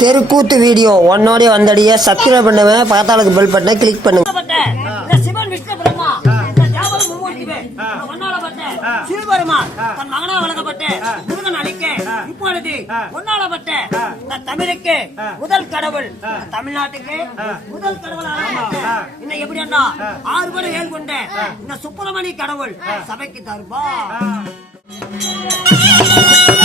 தெருக்கூத்து வீடியோ. உன்னோடய வந்தடிய சப்ஸ்கிரைப் பண்ணுவேன் பக்கத்தாளுக்கு பெல் பட்டனை கிளிக் பண்ணுங்க. சிவபெருமான் தன் மகனா வழங்கப்பட்ட முருகன் அளிக்க இப்பொழுது தமிழுக்கு முதல் கடவுள். இந்த தமிழ்நாட்டுக்கு முதல் கடவுள் இன்னும் எப்படி அண்ணா ஆறு ஏழு கொண்ட இந்த சுப்பிரமணி கடவுள் சபைக்கு தருபா. Thank you.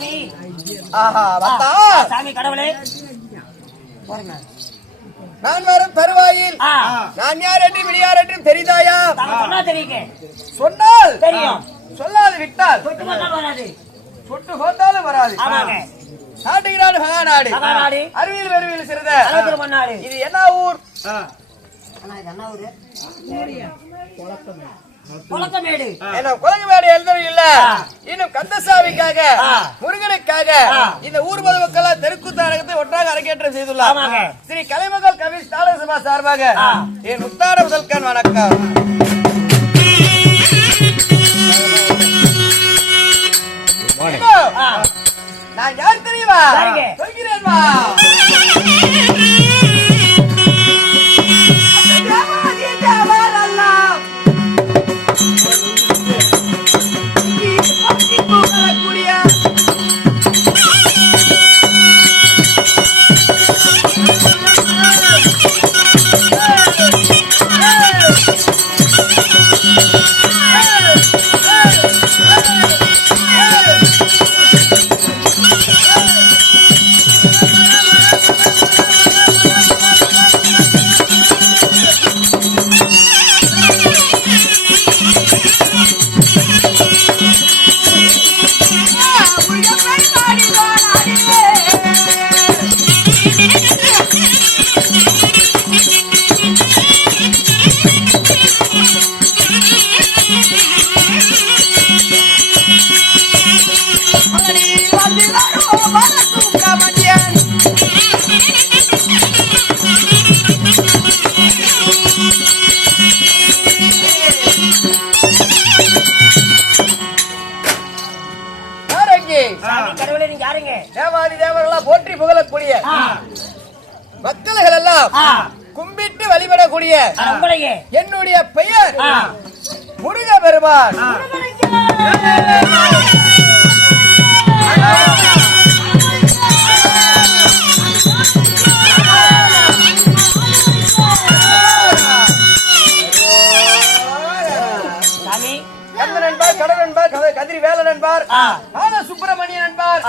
சாமி. ஆஹா வந்தா. சாமி கடவுளே. நான் வரும் தருவாயில் ஆ, நான் யார் என்று விடியார் என்றும் தெரிந்தாயா சொன்னால். தெரியும். சொல்லாது விட்டால். சுட்டு கொண்டாலும் வராது. நாட்டுகிறான் மகாநாடு. அறிவியல் வெறுவியல் சிறந்த இது என்ன ஊர்? அண்ணா, இது என்ன ஊரு? குளத்தமேடு. என்ன இல்ல இன்னும் கந்தசாமிக்காக. முருகனுக்காக. இந்த ஊர் பொதுமக்கள் தெருக்கூத்து நாடகத்தை ஒன்றாக அரங்கேற்றம் செய்துள்ளார். ஸ்ரீ கலைமகள் கவி தாளசபா சார்பாக. என் முத்தார முதல்கண் வணக்கம். நான் யார் தெரியுமா? சொல்கிறேன்மா. புகழக்கூடிய மக்கள்கள் எல்லாம் கும்பிட்டு வழிபடக்கூடிய என்னுடைய பெயர் முருக பெருமான் கதிரி வேலன் என்பார் சுப்பிரமணியன் என்பார்.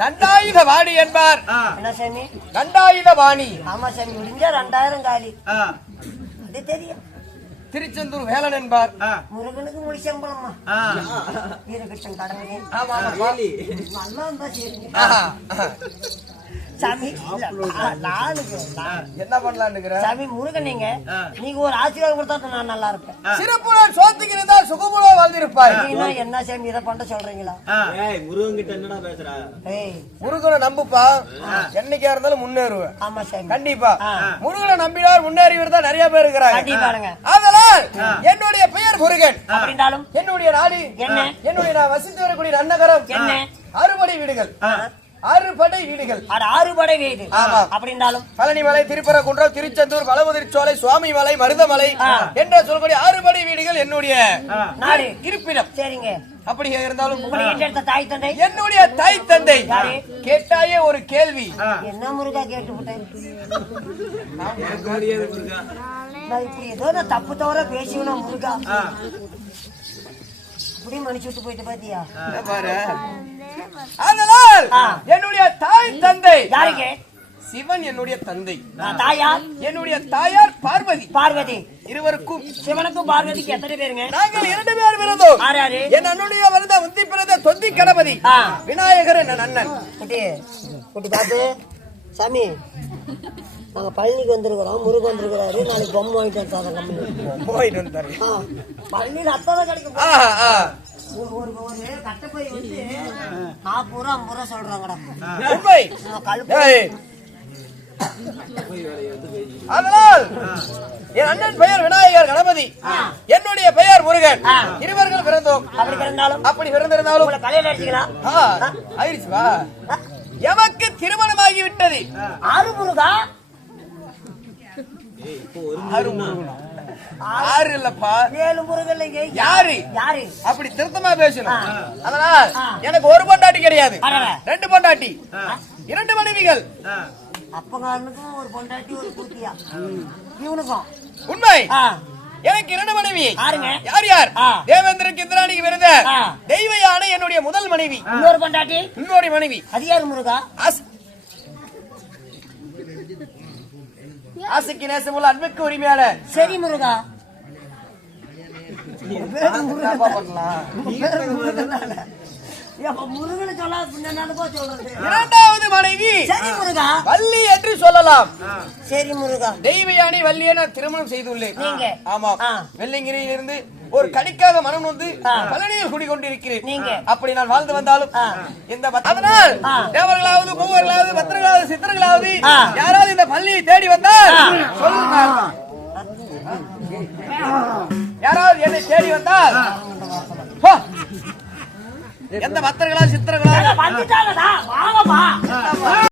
நண்டாயுத வாணி என்பார். என்ன சாமி? நண்டாயுத வாணி. ஆமா சாமி முடிஞ்சா ரெண்டாயிரம் காலி. அது தெரியும். திருச்செந்தூர் வேலன் என்பார். முருகனுக்கு முடி சம்பளமா? வீரகிருஷ்ணன் கடவுளே. ஆமா ஆமா. நல்லா இருந்தா ஆஹா. சாமி நானுக்கு நான் என்ன சாமி முருகன் நீங்க நீங்க ஒரு ஆசீர்வாதம் கொடுத்தா நான் நல்லா இருப்பேன். சிறப்புடன் சோத்துக்கு இருந்தால் சுகமுடன் வாழ்ந்திருப்பார் நீங்க என்ன சாமி இதை பண்ண சொல்றீங்களா? ஏய் முருகன் என்னடா பேசுற? ஏய். முருகனை நம்புப்பா. என்னைக்கா இருந்தாலும் முன்னேறுவேன். ஆமா சாமி. கண்டிப்பா. முருகனை நம்பினார் முன்னேறியவர் தான் நிறைய பேர் இருக்கிறாங்க. அதனால் என்னுடைய பெயர் முருகன். அப்படின்னாலும் என்னுடைய நாடு. என்ன? என்னுடைய நான் வசித்து வரக்கூடிய நன்னகரம். என்ன? அறுபடை வீடுகள். அறுபடை வீடுகள். அது ஆறுபடை வீடு. ஆமா. அப்படின்னாலும் பழனிமலை திருப்பரங்குன்றம் திருச்செந்தூர் வளமுதிர்ச்சோலை சுவாமிமலை மருதமலை. என்ற சொல்லக்கூடிய அறுபடை வீடுகள் என்னுடைய நாடு. இருப்பிடம். சரிங்க. அப்படி இருந்தாலும் தாய் தந்தை? என்னுடைய தாய் தந்தை? கேட்டாயே ஒரு கேள்வி. என்ன முருகா கேட்டு விட்டேன் நான் இப்படி ஏதோ நான் தப்பு தவிர பேசினா முருகா. இப்படி மன்னிச்சு விட்டு போயிட்டு பாத்தியா? பாரு. அதனால். என்னுடைய தாய் தந்தை. யாருக்கு சிவன் என்னுடைய தந்தை. நான் தாயார்? என்னுடைய தாயார் பார்வதி. பார்வதி. இருவருக்கும் சிவனுக்கும் பார்வதிக்கு எத்தனை பேருங்க? நாங்கள் இரண்டு பேர் பிறந்தோம். என் அண்ணனுடைய வருத முந்தி பிறந்த தொந்தி கணபதி. விநாயகர் என் அண்ணன். குட்டி குட்டி பாத்து. சாமி. நாங்க பழனிக்கு வந்திருக்கிறோம் முருகன் வந்திருக்கிறாரு. நாளைக்கு பொம்மை வாங்கிட்டு வந்தாங்க கம்பெனி போயிட்டு வந்தாரு. பழனியில் அத்தான் கிடைக்கும். ஆஹா, ஆ. ஒரு ஒரு ஒரு கட்டப்பை வந்து நாற்பது ரூபா ஐம்பது ரூபா சொல்றாங்கடா. உண்மை நம்ம கழுப்பு ஏய். அதனால் என் அண்ணன் பெயர் விநாயகர் கணபதி. என்னுடைய பெயர் முருகன். இருவர்கள் பிறந்தோம். அப்படி பிறந்திருந்தாலும். உங்களை கல்யாணம் அடிச்சுக்கலாம் ஆ, ஆயிடுச்சு வா எமக்கு திருமணமாகி விட்டது ஆறு முருகா? ஆறு முருகனா? ஆறு இல்லப்பா. ஏழு முருகன் யாரு? யாரு? அப்படி திருத்தமா பேசணும். அதனால். எனக்கு ஒரு பொண்டாட்டி கிடையாது. ரெண்டு பொண்டாட்டி. இரண்டு மனைவிகள். ஒரு பொண்டாட்டி ஒரு குட்டியா? இவனுக்கும். உண்மை? எனக்கு இரண்டு மனைவி. யாருங்க? யார் யார். தேவேந்திரக்கு இந்திராணிக்கு விருந்த ஆ. தெய்வ யானை என்னுடைய முதல் மனைவி. இன்னொரு பொண்டாட்டி? இன்னொரு மனைவி. அது யாரு முருகா? ஆஸ்- ஆசைக்கு நேசமுள்ள அன்புக்கு உரிமையான சரி முருகா இரண்டாவது மனைவி சரி முருகா வள்ளி என்று சொல்லலாம் சரி முருகா தெய்வ யானை வள்ளியை நான் திருமணம் செய்துள்ளேன் நீங்க? ஆமா ஆ. வெள்ளிங்கிரியிலிருந்து ஒரு கடிக்காக மனம் வந்து. பழனியில் குடிக்கொண்டிருக்கிறேன் நீங்க? அப்படி நான் வாழ்ந்து வந்தாலும். இந்த அதனால் ஆ. தேவர்களாவது மூவர்களாவது பத்திரங்களாவது சித்தர்களாவது ஆ. யாராவது இந்த பள்ளியை தேடி வந்தால். சொல்லுங்க யாராவது என்னை தேடி வந்தால். எந்த பத்திரங்களா சித்திரங்களா வந்துட்டாங்கடா. வாங்கப்பா.